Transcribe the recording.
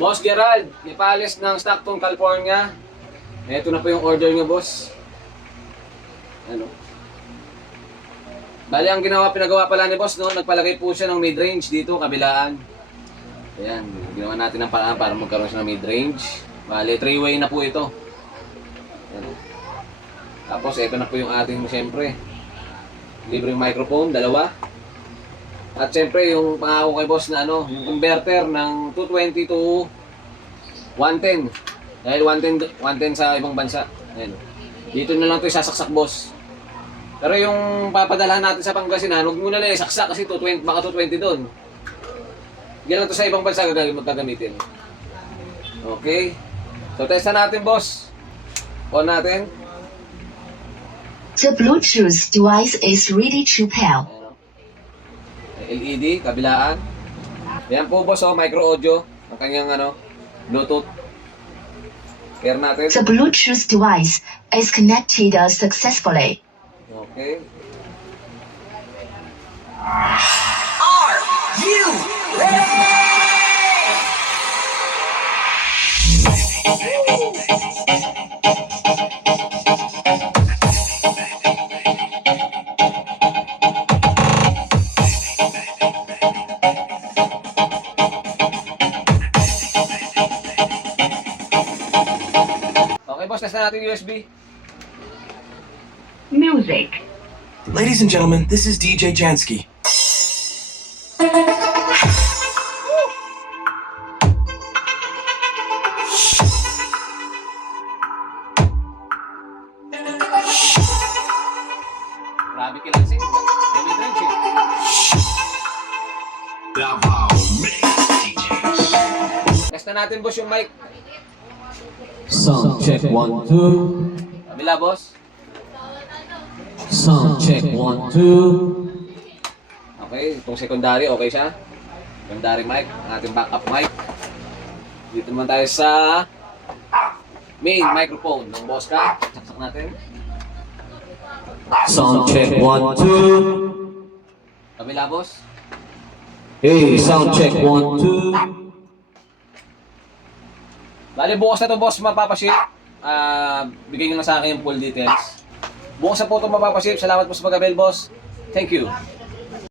Boss Gerald, ipalis ng Stockton, California. Ito na po yung order niyo, boss. Ano? Bali, ang pinagawa pala ni boss, no? Nagpalagay po siya ng mid-range dito, kabilaan. Ayan, ginawa natin ng paraan para magkaroon siya ng mid-range. Bali, 3-way na po ito. Ayan. Tapos, ito na po yung ating, siyempre, libreng microphone, dalawa. At siyempre, yung pangako kay boss na ano, yung converter ng 220 to 110. Dahil 110 sa ibang bansa. Ayan. Dito na lang ito isasaksak, boss. Pero yung papadalahan natin sa Pangasinan, huwag muna lang isaksak kasi 220, baka 220 doon. Yan lang ito sa ibang bansa magkagamitin. Okay. So, testa natin, boss. On natin. The Bluetooth device is ready to pair. LED, kabilaan. Yan po, boss, oh, micro audio. Ang kanyang Bluetooth. Pair natin. The Bluetooth device is connected successfully. Okay. Are you ready? Okay, boss, testa natin USB. Music. Ladies and gentlemen, this is DJ Jansky. Grabe kilansing. May mid-range eh. Testa natin, boss, yung mic. Sound check 1 2. Kabila, boss. Sound check 1 2. Okay, itong secondary, okay siya. Secondary mic, ang ating backup mic. Dito naman tayo sa main microphone ng boss ka. Saksak natin. Sound check 1 2. Kabila, boss. Hey, sound check 1 2. Bali, bukas na to, boss, mapapaship. Bigay nyo lang sa akin yung full details. Bukas na po ito mapapaship. Salamat po sa pag-avail, boss. Thank you.